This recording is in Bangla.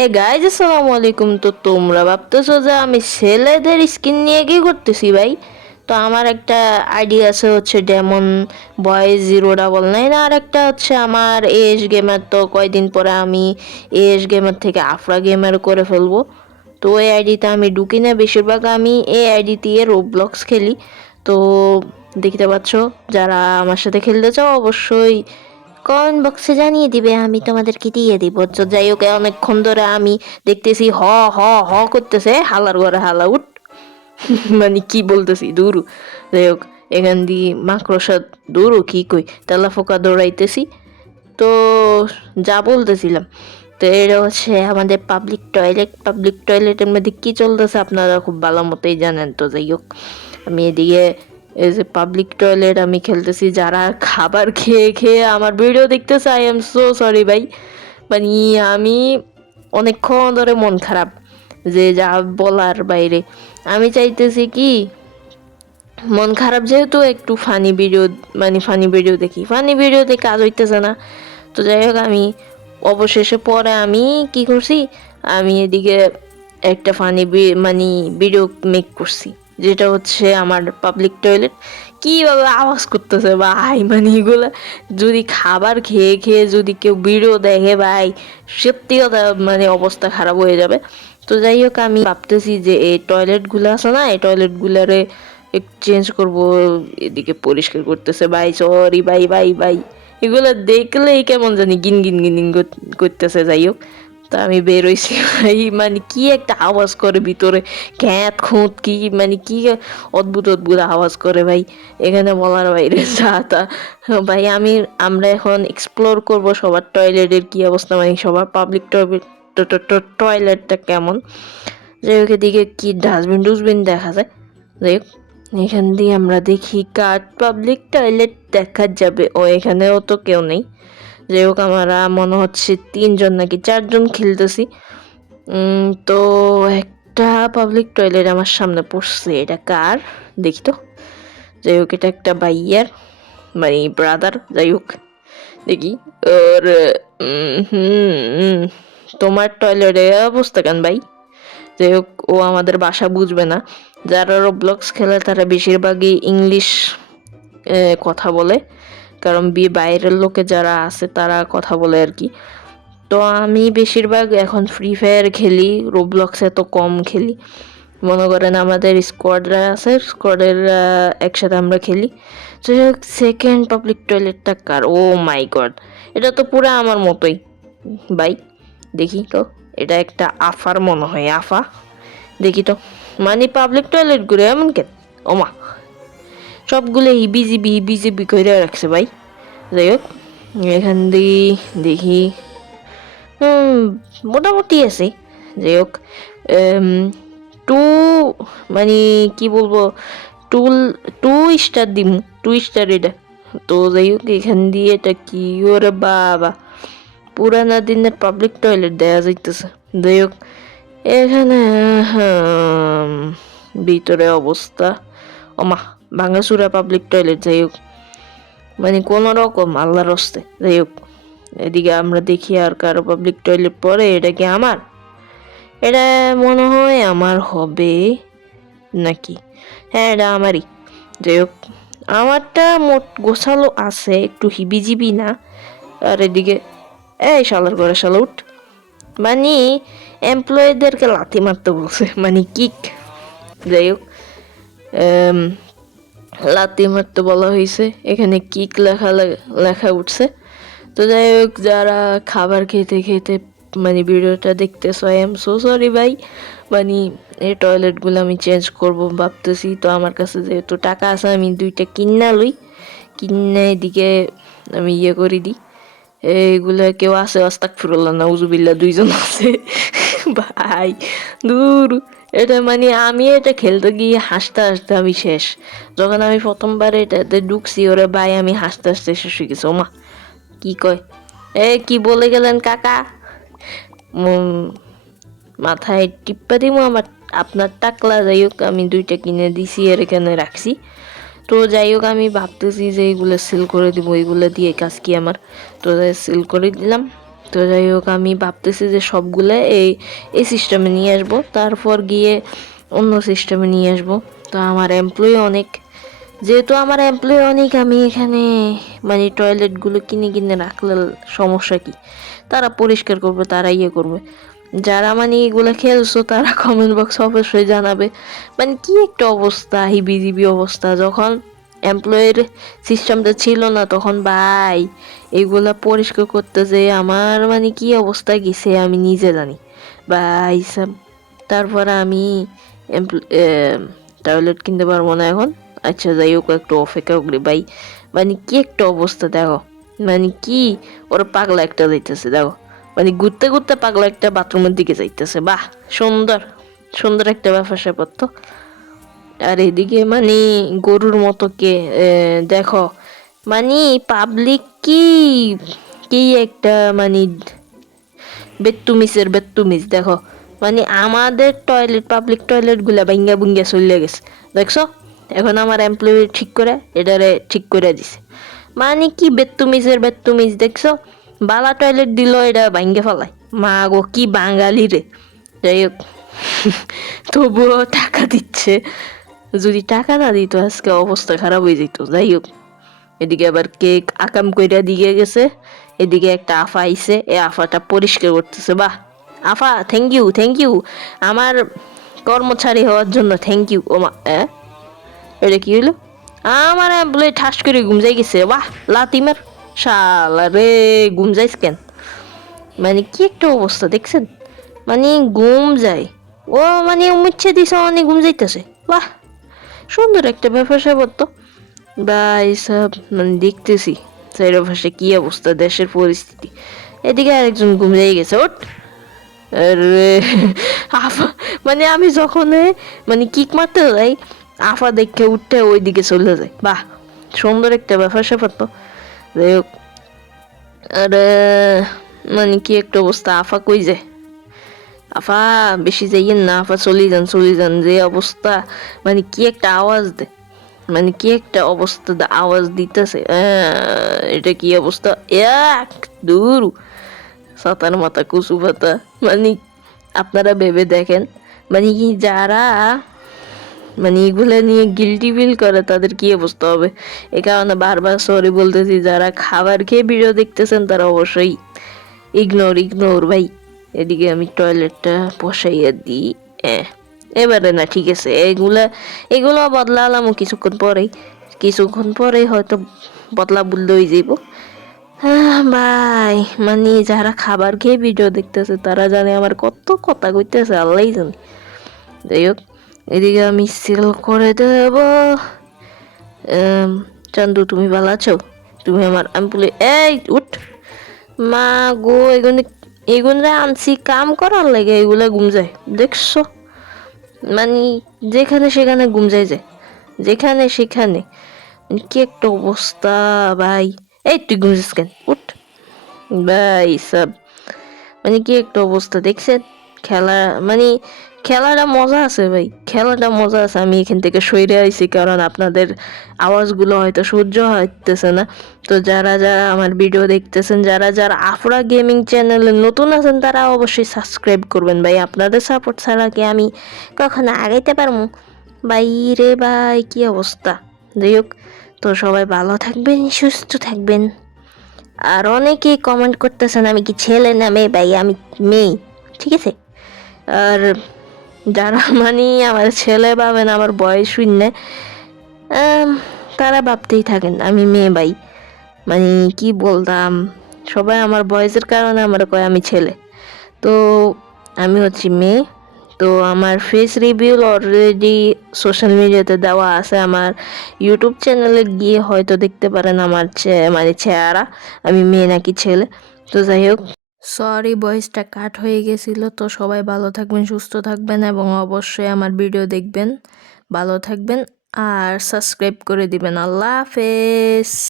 হে গাইজ, আসসালামু আলাইকুম। তো তোমরা ভাবতেছো যে আমি ছেলেদের স্কিন নিয়ে কি করতেছি ভাই। তো আমার একটা আইডিয়া আছে হচ্ছে ডেমন বয় 099, আর একটা হচ্ছে আমার এস গেমার। তো কয়দিন পরে আমি এস গেমার থেকে আফরা গেমার করে ফেলবো। তো ওই আইডিতে আমি ঢুকি না, বেশিরভাগ আমি এই আইডি দিয়ে রোবলক্স খেলি। তো দেখতে পাচ্ছ, যারা আমার সাথে খেলতে চাও অবশ্যই কমেন্ট বক্সে জানিয়ে দিবে, আমি তোমাদেরকে দিয়ে দিব। তো যাই হোক, অনেকক্ষণ ধরে আমি দেখতেছি হ হ হ করতেছে, হালার ঘরে হালা উঠ। মানে কি বলতেছি দূরু। যাই হোক, এখান দিয়ে মাকড়সা দূরু কি কই তেলা ফোকা দৌড়াইতেছি। তো যা বলতেছিলাম, তো এটা হচ্ছে আমাদের পাবলিক টয়লেটের মধ্যে কি চলতেছে আপনারা খুব ভালো মতোই জানেন। তো যাই হোক, আমি এদিকে এই যে পাবলিক টয়লেট আমি খেলতেছি, যারা খাবার খেয়ে খেয়ে আমার ভিডিও দেখতেছে আই এম সো সরি ভাই। মানে আমি অনেকক্ষণ ধরে মন খারাপ, যে যা বলার বাইরে। আমি চাইতেছি কি, মন খারাপ যেহেতু একটু ফানি ভিডিও, মানে ফানি ভিডিও দেখি, ফানি ভিডিওতে কাজ হইতেছে না। তো যাই হোক, আমি অবশেষে পরে আমি কি করছি, আমি এদিকে একটা ফানি মানে ভিডিও মেক করছি, যেটা হচ্ছে আমার পাবলিক টয়লেট কিভাবে আওয়াজ করতেছে ভাই। মানে এগুলা যদি খাবার খেয়ে খেয়ে যদি কেউ ভিডিও দেখে ভাই, সত্যি কথা মানে অবস্থা খারাপ হয়ে যাবে। তো যাই হোক, আমি ভাবতেছি যে এই টয়লেটগুলো আছে না, এই টয়লেটগুলারে চেঞ্জ করব। এদিকে পরিষ্কার করতেছে ভাই, সরি ভাই ভাই ভাই। এগুলো দেখলেই কেমন জানি গিন গিন গিন গিন করতেছে। যাই হোক, তা আমি বেরোইছি ভাই, মানে কি একটা আওয়াজ করে ভিতরে, খ্যাত খুঁত কি, মানে কি অদ্ভুত অদ্ভুত আওয়াজ করে ভাই, এখানে বলার বাইরে। যা তা ভাই, আমরা এখন এক্সপ্লোর করব সবার টয়লেটের কি অবস্থা, মানে সবার পাবলিক টয়লেটটা কেমন। যাই হোক, এদিকে কি ডাস্টবিন ডুস্টবিন দেখা যায়। যাই হোক, এখান দিয়ে আমরা দেখি কার পাবলিক টয়লেট দেখা যাবে। ও, এখানেও তো কেউ নেই। যাই হোক, আমরা মনে হচ্ছে 3জন নাকি 4জন খেলতেছি। তো একটা পাবলিক টয়লেট আমার সামনে পড়ছে, এটা কার দেখি তো। যাই হোক, এটা একটা ভাইয়ার, মানে ব্রাদার। যাই হোক, দেখি ওর তোমার টয়লেটে অবস্থা কেন ভাই। যাই হোক, ও আমাদের ভাষা বুঝবে না। যারা রোবলক্স খেলে তারা বেশিরভাগই ইংলিশ কথা বলে, কারণ বাইরের লোকে যারা আছে তারা কথা বলে আর কি। তো আমি বেশিরভাগ এখন ফ্রি ফায়ার খেলি, রোবলক্সে তো কম খেলি। মনে করেন আমাদের স্কোয়াডরা আছে, স্কোয়াডের একসাথে আমরা খেলি। তো সেকেন্ড পাবলিক টয়লেটটা কার? ও মাই গড, এটা তো পুরো আমার মতোই ভাই। দেখি তো, এটা একটা আফার মনে হয়, আফা। দেখি তো, মানে পাবলিক টয়লেট ঘুরে এমন কেন? ওমা, সবগুলো হিবি জিবি করে রাখছে ভাই। যাই হোক, এখান দিয়ে দেখি মোটামুটি আছে। যাই হোক, টু মানে কি বলবো, টুল 2 স্টার দিমু, 2 স্টার এটা। তো যাই হোক, এখান দিয়ে এটা কি ওরে বাবা, পুরানা দিনের পাবলিক টয়লেট দেয়া যাইতেছে। যাই হোক, এখানে ভিতরে অবস্থা ওমা, ভাঙাচুরা পাবলিক টয়লেট। যাই হোক, মানে কোন রকম আল্লাহর হস্তে। যাই হোক, এদিকে আমরা দেখি আর কারো পাবলিক টয়লেট পরে, এটা কি আমার? এটা মনে হয় আমার হবে নাকি, হ্যাঁ এটা আমারই। যাই হোক, আমারটা মোট গোছালো আছে, একটু হিবিজিবি না। আর এদিকে এই শালার ঘরে শালা উঠ, মানে এমপ্লয়ীদেরকে লাথি মারতে বলছে, মানে কিক। যাই হোক, লাথি মারতে বলা হয়েছে, এখানে কিক লেখা লেখা উঠছে। তো যাই হোক, যারা খাবার খেতে খেতে মানে ভিডিওটা দেখতেছো আই এম সো সরি ভাই। মানে এই টয়লেটগুলো আমি চেঞ্জ করব ভাবতেছি। তো আমার কাছে যেহেতু টাকা আছে, আমি 2টা কিনা লই, কিনে এদিকে আমি ইয়ে করে দিই। এইগুলা কেউ আছে, আস্তাগফিরুল্লাহ নাউজুবিল্লাহ, 2জন আছে ভাই। দূর, এটা মানে আমি এটা খেলতে গিয়ে হাসতে হাসতে আমি শেষ। যখন আমি প্রথমবার এটাতে ঢুকছি, ওরে ভাই আমি হাসতে হাসতে শেষ হয়ে গেছি। ওমা, কি কয়, কি বলে গেলেন কাকা? মাথায় টিপ্পা দিমু আমার আপনার টাকলা। যাই হোক, আমি 2টা কিনে দিছি আর এখানে রাখছি। তো যাই হোক, আমি ভাবতেছি যে এইগুলো সেল করে দিব, এইগুলো দিয়ে কাজ কি আমার। তো সেল করে দিলাম। তো যাই হোক আমি ভাবতেছি যে সবগুলো এই সিস্টেমে নিয়ে আসবো, তারপর গিয়ে অন্য সিস্টেমে নিয়ে আসবো। তো আমার এমপ্লয়ি অনেক, যেহেতু আমার এমপ্লয়ি অনেক, আমি এখানে মানে টয়লেটগুলো কিনে কিনে রাখলে সমস্যা কি, তারা পরিষ্কার করবে, তারা ইয়ে করবে। যারা মানে এগুলো খেলছো তারা কমেন্ট বক্স অবশ্যই জানাবে মানে কি একটা অবস্থা, হিবিজিবি অবস্থা। যখন এমপ্লয়ের সিস্টেমটা ছিল না তখন ভাই এগুলা পরিষ্কার করতে যে আমার মানে কি অবস্থা গেছে আমি নিজে জানি ভাই সব। তারপরে আমি টয়লেট কিনতে পারবো না এখন। আচ্ছা যাই হোক একটু অপেক্ষা করি ভাই, মানে কি একটা অবস্থা দেখো, মানে কি ওরা পাগলা একটা যাইতেছে দেখো, মানে ঘুরতে ঘুরতে পাগলা একটা বাথরুমের দিকে যাইতেছে। বাহ, সুন্দর সুন্দর একটা ব্যাপার স্যাপার তো। আর এদিকে মানে গরুর মতো কে দেখো মানে পাবলিক কি কি একটা মানে বেত্তুমিসের বেত্তুমিস দেখো, মানে আমাদের টয়লেট পাবলিক টয়লেট গুলা ভাঙ্গা ভুঙ্গা চলে গেছে দেখছো। এখন আমার এমপ্লয়ি ঠিক করে এটারে ঠিক করে দিছে, মানে কি বেত্তুমিসের বেত্তুমিস দেখছো। বালা টয়লেট দিল এটা ভাঙ্গে ফেলায়, মা গো কি বাঙালি রে। যাই হোক তবুও টাকা দিচ্ছে, যদি টাকা না দিত আজকে অবস্থা খারাপ হয়ে যেত। যাই হোক এদিকে আবার কেক আকাম কইরা দিয়ে গেছে, এদিকে একটা আফা আইছে, এ আফাটা পরিষ্কার করতেছে। বাহ আফা, থ্যাংক ইউ থ্যাংক ইউ আমার কর্মচারী হওয়ার জন্য থ্যাংক ইউ। ও মা এটা কি হইলো, আমার বলে ঠাস করে ঘুম যাই গেছে। বাহ লাতিমার শালা রে, ঘুম যাইস কেন, মানে কি একটা অবস্থা দেখছেন, মানে ঘুম যায় ও, মানে মুচ্ছে দিছে অনেক ঘুম যাইতেছে। বাহ সুন্দর একটা ব্যাপার স্যাপার তো। বা এইসব মানে দেখতেছি চারিপাশে কি অবস্থা, দেশের পরিস্থিতি। এদিকে আরেকজন ঘুমিয়ে গেছে, ওঠ। আরে আফা, মানে আমি যখন মানে কিক মারতে যাই আফা দেখে উঠতে ওই দিকে চলে যায়। বাহ সুন্দর একটা ব্যাপার স্যাপার তো। যাই হোক আরে মানে কি একটা অবস্থা, আফা কই যায়, আফা বেশি যাইয়েন না, আফা চলে যান চলে যান, যে অবস্থা মানে কি একটা আওয়াজ দে, মানে কি একটা অবস্থা আওয়াজ দিতেছে। এটা কি অবস্থা, এক দূর সাতার মাথা কুচু পাতা, মানে আপনারা ভেবে দেখেন মানে কি যারা মানে এগুলো নিয়ে গিলটি ফিল করে তাদের কি অবস্থা হবে। এ কারণে বারবার সরি বলতেছি, যারা খাবার খেয়ে ভিডিও দেখতেছেন তারা অবশ্যই ইগনোর ইগনোর ভাই। এদিকে আমি টয়লেটটা বসাইয়া দিই। এবারে না ঠিক আছে, এগুলো বদলালাম কিছুক্ষণ পরেই হয়তো বদলা বদলে হয়ে যাইব। ভাই মানে যারা খাবার খেয়ে ভিডিও দেখতেছে তারা জানে আমার কত কথা কইতেছে আল্লাহ জানে। যাই হোক এদিকে আমি সেল করে দেব। চান্দু তুমি ভালো আছো, তুমি আমার এমপ্লয়ি, এই উঠ। মা গো এগুলো আনছি কাম করার লাগে, এগুলা ঘুম যায় দেখছো, মানে যেখানে সেখানে ঘুম যায়, যেখানে সেখানে কি একটা অবস্থা ভাই। এই তুই ঘুমছিস কেন, উঠ ভাই সব, মানে কি একটা অবস্থা দেখছেন। খেলা মানে খেলাটা মজা আছে ভাই, খেলাটা মজা আছে। আমি এখান থেকে সইরে আইছি কারণ আপনাদের আওয়াজগুলো হয়তো সহ্য হইতেছে না। তো যারা যারা আমার ভিডিও দেখতেছেন, যারা যারা আফরা গেমিং চ্যানেলে নতুন আছেন তারা অবশ্যই সাবস্ক্রাইব করবেন ভাই, আপনাদের সাপোর্ট ছাড়া কি আমি কখনো আগাইতে পারবো ভাই রে ভাই, কি অবস্থা। যাই হোক তো সবাই ভালো থাকবেন সুস্থ থাকবেন। আর অনেকেই কমেন্ট করতেছেন আমি কি ছেলে না মেয়ে, ভাই আমি মেয়ে, ঠিক আছে। আর যারা মানে আমার ছেলে ভাবেন আমার বয়স শূন্য, তারা ভাবতেই থাকেন আমি মেয়ে ভাই, মানে কি বলতাম, সবাই আমার বয়সের কারণে আমার কয় আমি ছেলে, তো আমি হচ্ছি মেয়ে। তো আমার ফেস রিভিউ অলরেডি সোশ্যাল মিডিয়াতে দেওয়া আছে, আমার ইউটিউব চ্যানেলে গিয়ে হয়তো দেখতে পারেন আমার মানে চেহারা, আমি মেয়ে নাকি ছেলে। তো যাই হোক সরি ভয়েসটা কাট হয়ে গেছিলো। তো সবাই ভালো থাকবেন সুস্থ থাকবেন এবং অবশ্যই আমার ভিডিও দেখবেন, ভালো থাকবেন আর সাবস্ক্রাইব করে দিবেন। আল্লাহ হাফেজ।